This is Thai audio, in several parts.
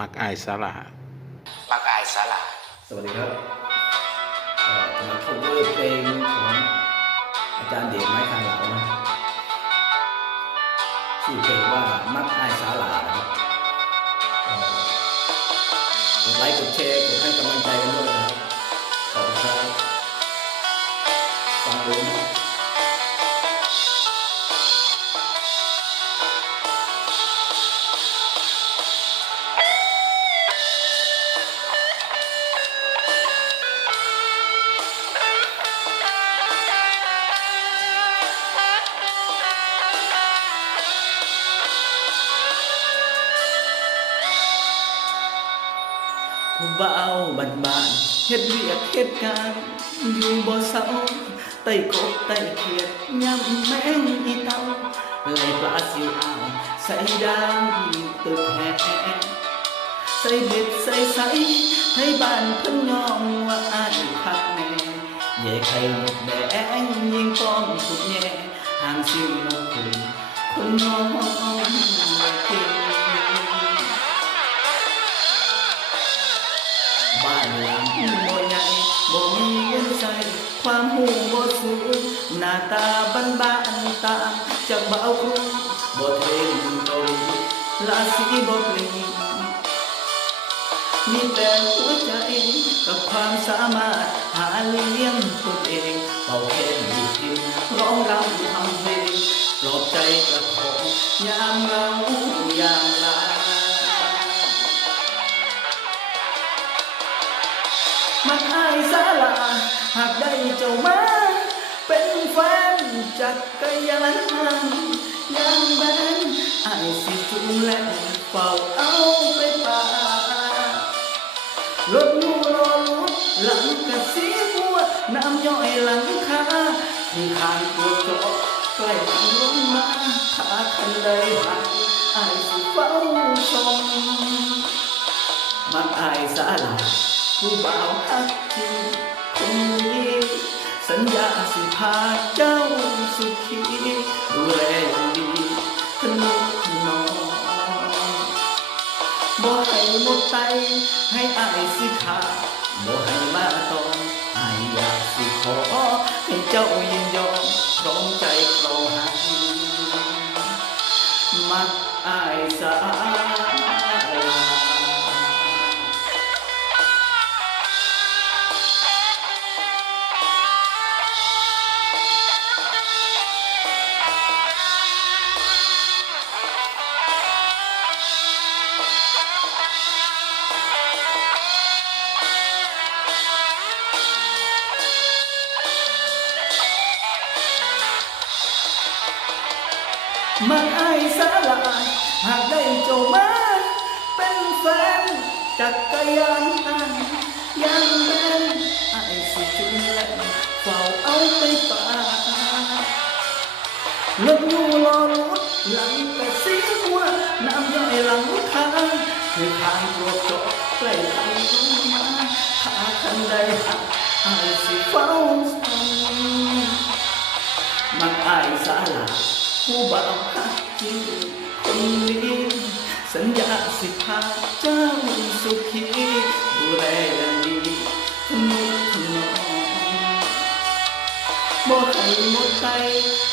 มักอายสาลามักอายสาลาสวัสดีครับเอ่อกำลัง cover เพลงของอาจารย์เดชไม้คางเหลานะชื่อเพลงว่ามักอายสาลานะครับเอ่อกดไลค์กดแชร์กดให้กำลังใจกันด้วยนะครับ ผู้เบาบันบานเฮ็ดเวียกเฮ็ดการอยู่บ่เศร้าไต่กบไต่เขียดยำแมงอีเต้าไหลป บ้านหลังบ่ใหญ่บ่มีเงินใส่ความหูบ่สูงหน้าตาบ้านบ้านตาจากบ่าวกรุงบ่เทนเกาหลีลาสีบ่เปลี่ยนมีแต่หัวใจกับความสามารถหาเลี้ยงตัวเองเป่าแคนดีทิมร้องรำทำเพลงปลอบใจกระของยามเหงายามลา เจ้ามา เป็นแฟนจักรยานยางแบนไอายสิจุงแลเฝ้าเอาไปป่ารถยูรอลุดหลังกระสีหัวน้ำย่อยหลังคาที่ทางตัวจอใกล้ทางลงมาขาคันใดหักอายสิเฝ้าชมมักอายสาลาผู้บ่าวฮักจริงคง สัญญาสิพาเจ้าสุขีดูแลอย่างดีทนุถนอมบ่ให้หมดใจให้อายสิขาบ่ให้มาตองอายอยากสิขอให้เจ้ายินยอมพร้อมใจ มันอายสาลายหากได้เจ้ามาเป็นแฟนจักรยานอันยังแม่นอายสิจุนแลเฝ้าเอาไปป่ารถยูรอรถหลังกระสีหัวน้ำย่อยหลังคางคือทางรถจอดใกล้ทางลงมาขาคันใดหักอายสิเฝ้าส่งมันอายสาลา ผู้บ่าวฮักจริงคนนี้สัญญาสิพาเจ้าสุขีดูแลอย่างดีทนุถนอมบ่ให้หมดใจ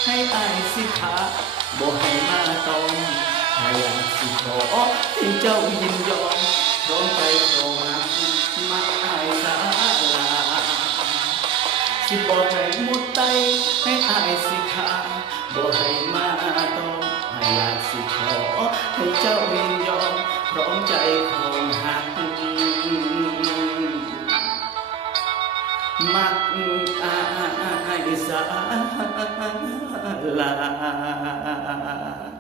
ให้อายสิขาบ่ให้มาตอมถ้าอยากสิขอให้เจ้ายินยอมพร้อมใจพร้อมรักมาอายสาลาสิบอกให้หมดใจให้อายสิขาบอกให้ ให้เจ้าเินยอมพร้อมใจของหักมักอายสาลา